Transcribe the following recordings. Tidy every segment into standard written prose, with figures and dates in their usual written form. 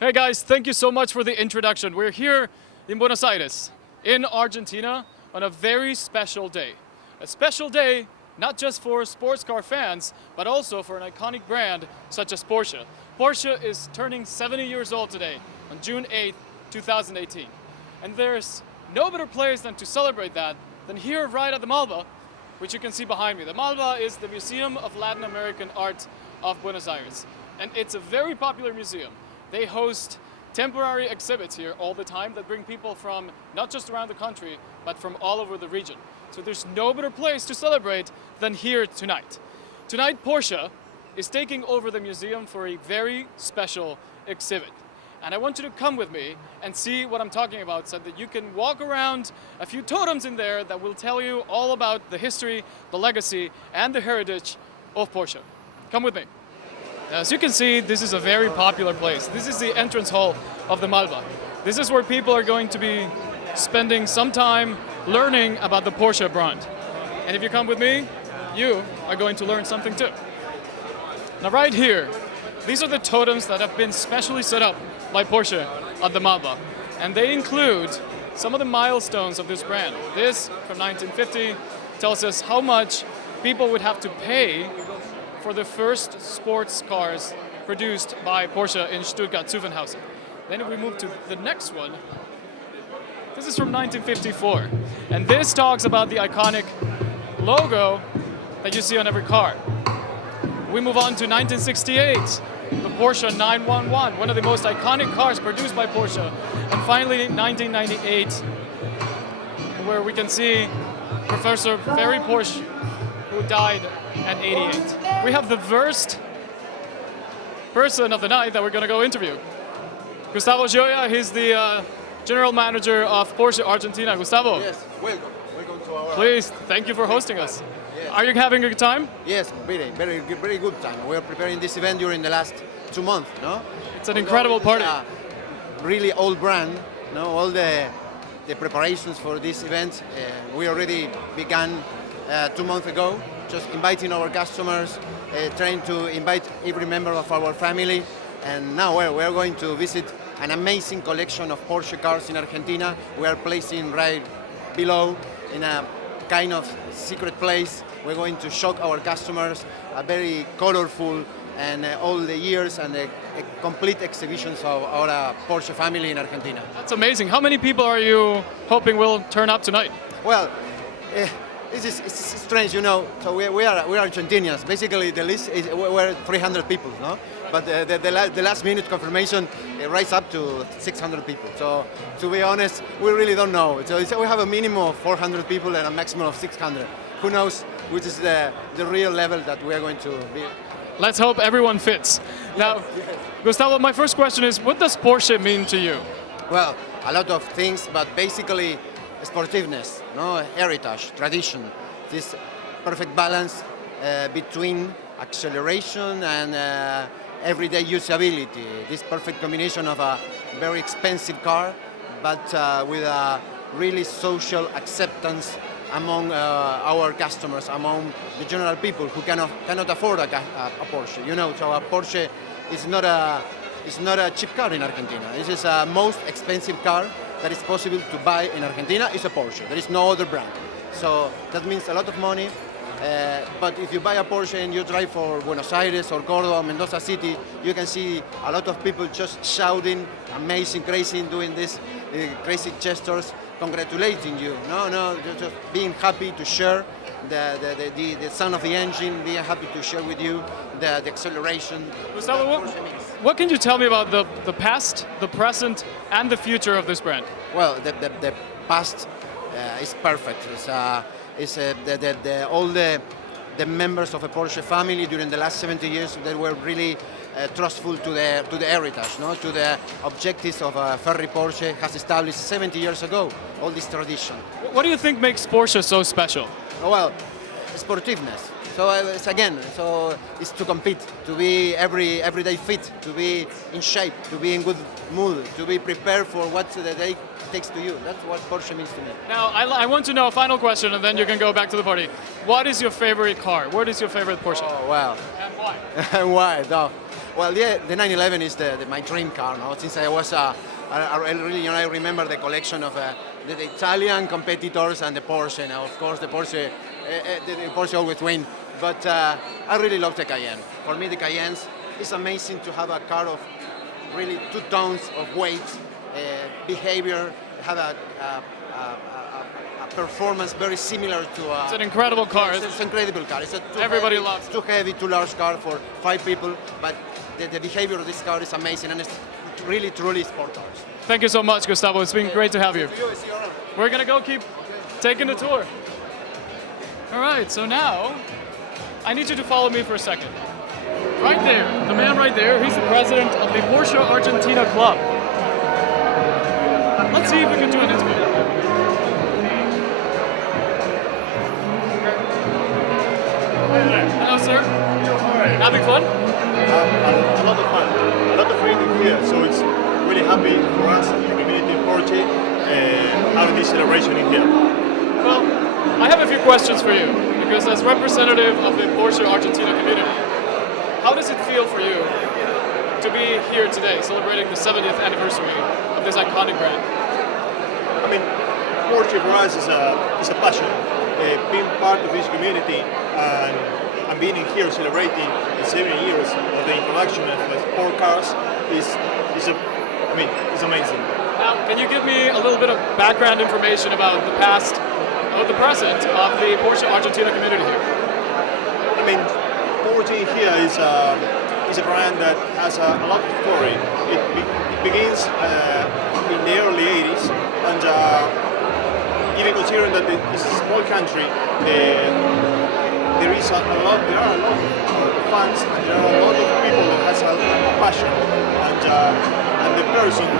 Hey guys, thank you so much for the introduction. We're here in Buenos Aires, in Argentina, on a very special day. A special day not just for sports car fans, but also for an iconic brand such as Porsche. Porsche is turning 70 years old today, on June 8th, 2018. And there's no better place than to celebrate that than here right at the Malva, which you can see behind me. The Malva is the Museum of Latin American Art of Buenos Aires. And it's a very popular museum. They host temporary exhibits here all the time that bring people from not just around the country, but from all over the region. So there's no better place to celebrate than here tonight. Tonight, Porsche is taking over the museum for a very special exhibit. And I want you to come with me and see what I'm talking about so that you can walk around a few totems in there that will tell you all about the history, the legacy, and the heritage of Porsche. Come with me. As you can see, this is a very popular place. This is the entrance hall of the Malva. This is where people are going to be spending some time learning about the Porsche brand. And if you come with me, you are going to learn something too. Now right here, these are the totems that have been specially set up by Porsche at the Malva. And they include some of the milestones of this brand. This, from 1950, tells us how much people would have to pay for the first sports cars produced by Porsche in Stuttgart-Zuffenhausen. Then if we move to the next one, this is from 1954. And this talks about the iconic logo that you see on every car. We move on to 1968, the Porsche 911, one of the most iconic cars produced by Porsche. And finally, 1998, where we can see Professor Ferry Porsche, who died at 88. We have the first person of the night that we're going to go interview. Gustavo Gioia, he's the general manager of Porsche Argentina. Gustavo. Yes, welcome. Welcome to our... Please, thank you for hosting us. Yes. Are you having a good time? Yes, very good time. We are preparing this event during the last 2 months, no? It's an incredible party. Really old brand, no? All the preparations for this event, we already began 2 months ago, just inviting our customers, trying to invite every member of our family, and now we're going to visit an amazing collection of Porsche cars in Argentina. We are placing right below in a kind of secret place. We're going to shock our customers a very colorful and all the years and a complete exhibitions of our Porsche family in Argentina. That's amazing. How many people are you hoping will turn up tonight? Well, it's strange, you know. So we are Argentinians. Basically, the list is we're 300 people, no? But the last minute confirmation rises up to 600 people. So to be honest, we really don't know. So we have a minimum of 400 people and a maximum of 600. Who knows which is the real level that we are going to be. Let's hope everyone fits. Now, Gustavo, my first question is, what does Porsche mean to you? Well, a lot of things, but basically sportiveness, no, heritage, tradition. This perfect balance between acceleration and everyday usability. This perfect combination of a very expensive car, but with a really social acceptance among our customers, among the general people who cannot afford a Porsche. You know, so a Porsche is not a cheap car in Argentina. This is the most expensive car that is possible to buy in Argentina is a Porsche. There is no other brand. So that means a lot of money. But if you buy a Porsche and you drive for Buenos Aires or Córdoba, Mendoza City, you can see a lot of people just shouting, amazing, crazy, doing these crazy gestures, congratulating you. No, just being happy to share the sound of the engine, being happy to share with you the acceleration. Gustavo, what can you tell me about the past, the present, and the future of this brand? Well, the past is perfect. All the members of a Porsche family during the last 70 years, they were really trustful to the heritage, no? To the objectives of Ferry Porsche has established 70 years ago, all this tradition. What do you think makes Porsche so special? Well, sportiveness. So it's to compete, to be everyday fit, to be in shape, to be in good mood, to be prepared for what the day takes to you. That's what Porsche means to me. Now, I want to know a final question, and then you can go back to the party. What is your favorite car? What is your favorite Porsche? Oh, well. And why? And why? No. Well, yeah, the 911 is my dream car. No, since I was I really, I remember the collection of the Italian competitors and the Porsche. Now, of course, the Porsche always win, but I really love the Cayenne. For me, the Cayenne is amazing to have a car of really 2 tons of weight, behavior, have a performance very similar to. It's an incredible car. It's an incredible car. It's Everybody loves it. Too heavy, too large car for 5 people, but the behavior of this car is amazing, and it's really, truly sport cars. Thank you so much, Gustavo. It's been great to have you. We're going to go keep taking the tour. All right, so now I need you to follow me for a second. Right there, the man right there, he's the president of the Porsche Argentina club. Let's see if we can do an interview. Hello, sir. Having fun? A lot of fun. A lot of reading here, so it's really happy for us, the community of Porsche, having this celebration in here. Well, I have a few questions for you, because as representative of the Porsche Argentina community, how does it feel for you to be here today, celebrating the 70th anniversary of this iconic brand? I mean, Porsche for us is a passion. Being part of this community and being here celebrating the 70 years of the introduction of sport cars is it's amazing. Now, can you give me a little bit of background information about the past, or the present of the Porsche Argentina community here? I mean, Porsche here is a brand that has a lot of story. It begins in the early 80s, and even considering that it's a small country, there are a lot of fans, and there are a lot of people that has a passion, and the person, a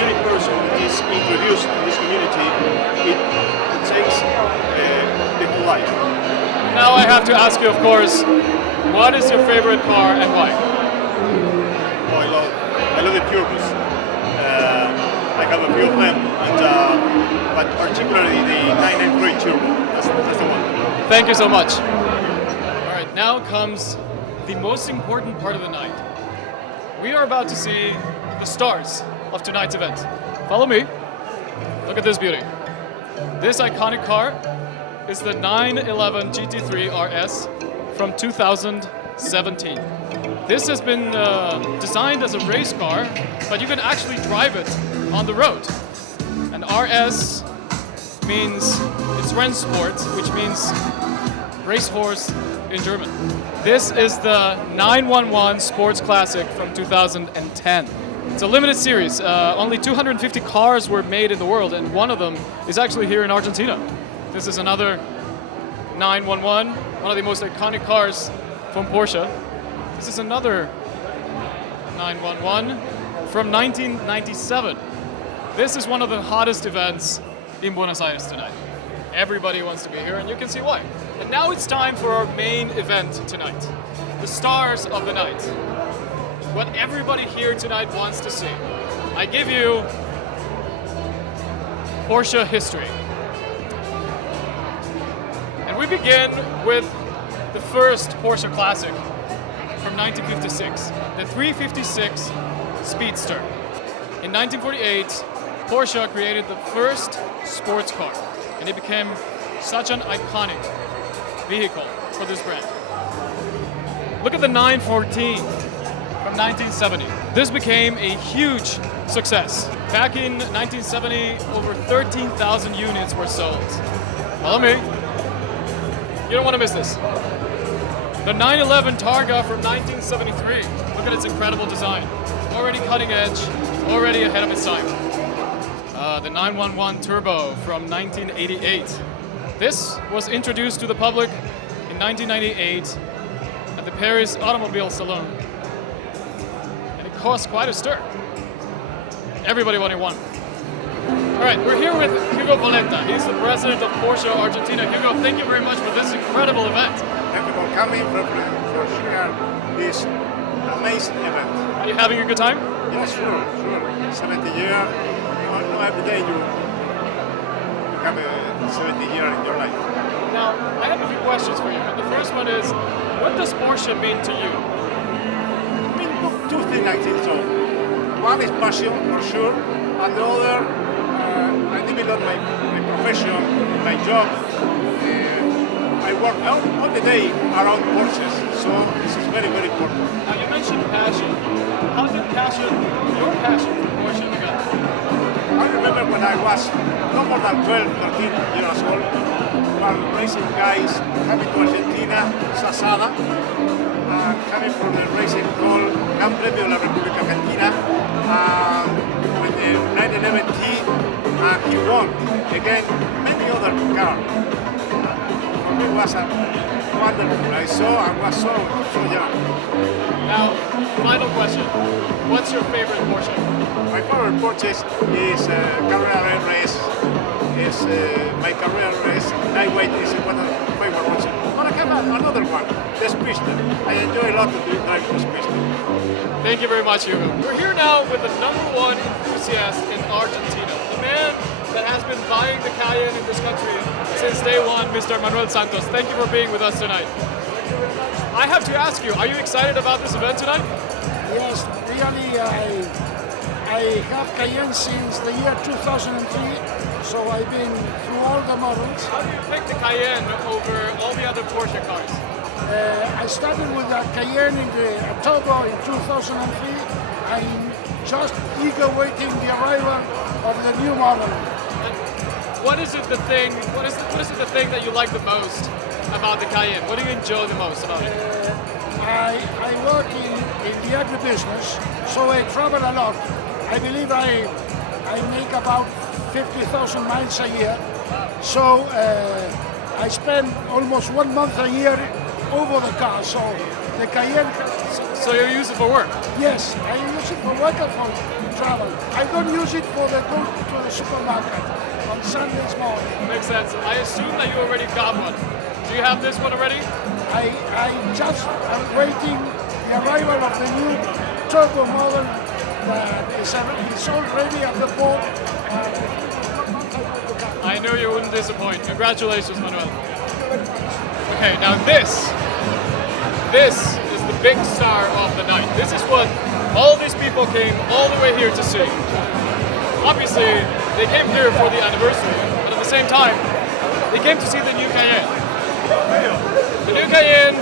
unique person that is introduced in this community, it takes the whole life. Now I have to ask you, of course, what is your favorite car and why? Oh, I love the turbos. I have a few of them, but particularly the 993 turbo. That's the one. Thank you so much. All right, now comes the most important part of the night. We are about to see the stars of tonight's event. Follow me. Look at this beauty. This iconic car is the 911 GT3 RS from 2017. This has been designed as a race car, but you can actually drive it on the road. And RS means it's Rennsport, which means racehorse in German. This is the 911 Sports Classic from 2010. It's a limited series. Only 250 cars were made in the world, and one of them is actually here in Argentina. This is another 911, one of the most iconic cars from Porsche. This is another 911 from 1997. This is one of the hottest events in Buenos Aires tonight. Everybody wants to be here, and you can see why. And now it's time for our main event tonight, the stars of the night. What everybody here tonight wants to see. I give you Porsche history. And we begin with the first Porsche Classic from 1956, the 356 Speedster. In 1948, Porsche created the first sports car, and it became such an iconic vehicle for this brand. Look at the 914 from 1970. This became a huge success. Back in 1970, over 13,000 units were sold. Follow me. You don't want to miss this. The 911 Targa from 1973. Look at its incredible design. Already cutting edge, already ahead of its time. The 911 Turbo from 1988. This was introduced to the public in 1998 at the Paris Automobile Salon. And it caused quite a stir. Everybody wanted one. All right, we're here with Hugo Polenta. He's the president of Porsche Argentina. Hugo, thank you very much for this incredible event. Thank you for coming, for sharing this amazing event. Are you having a good time? Yes, sure. 70 years. You know, every day you have a 70 years in your life. Now, I have a few questions for you. And the first one is, what does Porsche mean to you? one is passion for sure, and the other, I develop my profession, my job. I work all the day around Porsches, so this is very, very important. Now you mentioned passion. How did your passion for Porsche begin? I remember when I was no more than 12, 13 years old, while racing guys coming to Argentina, Sasada, coming from the racing called Gran Premio de la República Argentina, with the 911T, and he won again many other cars. For me, it was a wonderful. I saw and was so young. Now, final question. What's your favorite Porsche? My favorite Porsche is Carrera RS. Is my Carrera RS. Lightweight is one of my favorite ones. But I have another one, the Speedster. I enjoy a lot to drive the Speedster. Thank you very much, Hugo. We're here now with the #1 enthusiast in Argentina, the man that has been buying the Cayenne in this country since day one, Mr. Manuel Santos. Thank you for being with us tonight. I have to ask you, are you excited about this event tonight? Yes, really, I have Cayenne since the year 2003, so I've been through all the models. How do you pick the Cayenne over all the other Porsche cars? I started with the Cayenne in the October in 2003. I'm just eager waiting the arrival of the new model. And what is it the thing that you like the most about the Cayenne? What do you enjoy the most about it? I work in the agribusiness, so I travel a lot. I believe I make about 50,000 miles a year. So I spend almost 1 month a year over the car. So the Cayenne. So you use it for work? Yes, I use it for work and for travel. I don't use it for the go to the supermarket on Sundays morning. Makes sense. I assume that you already got one. Do you have this one already? I just am waiting the arrival of the new turbo model that is already at the port. I knew you wouldn't disappoint. Congratulations, Manuel. Okay, now this is the big star of the night. This is what all these people came all the way here to see. Obviously, they came here for the anniversary, but at the same time, they came to see the new Cayenne. The new Cayenne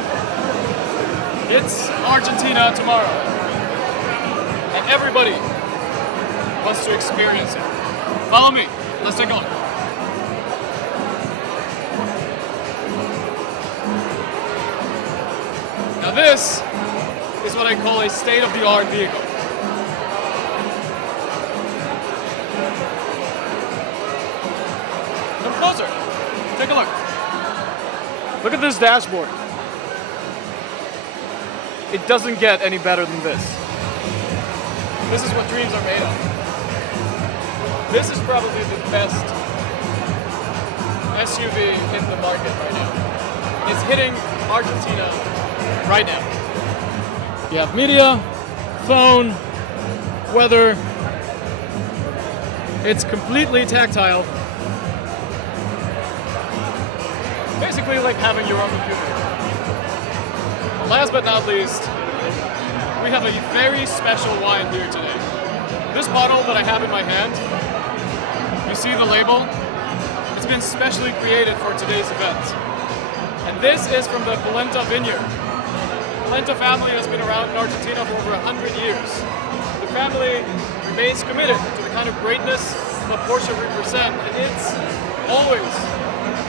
hits Argentina tomorrow, and everybody wants to experience it. Follow me. Let's take a look. Now this is what I call a state-of-the-art vehicle. Come closer. Take a look. Look at this dashboard. It doesn't get any better than this. This is what dreams are made of. This is probably the best SUV in the market right now. It's hitting Argentina right now. You have media, phone, weather. It's completely tactile. Basically like having your own computer. Last but not least, we have a very special wine here today. This bottle that I have in my hand, you see the label? It's been specially created for today's event. And this is from the Polenta vineyard. The Polenta family has been around in Argentina for over 100 years. The family remains committed to the kind of greatness that Porsche represent, and it's always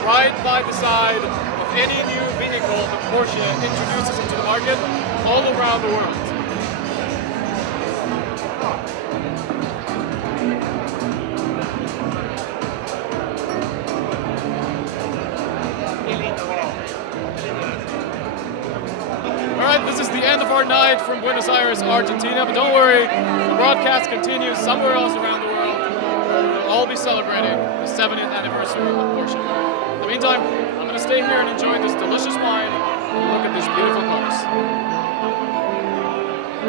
right by the side of any new vehicle that Porsche introduces into the market all around the world. Alright, this is the end of our night from Buenos Aires, Argentina, but don't worry, the broadcast continues somewhere else around the world. We'll all be celebrating the 70th anniversary of Porsche. In the meantime, I'm going to stay here and enjoy this delicious wine and look at these beautiful cars.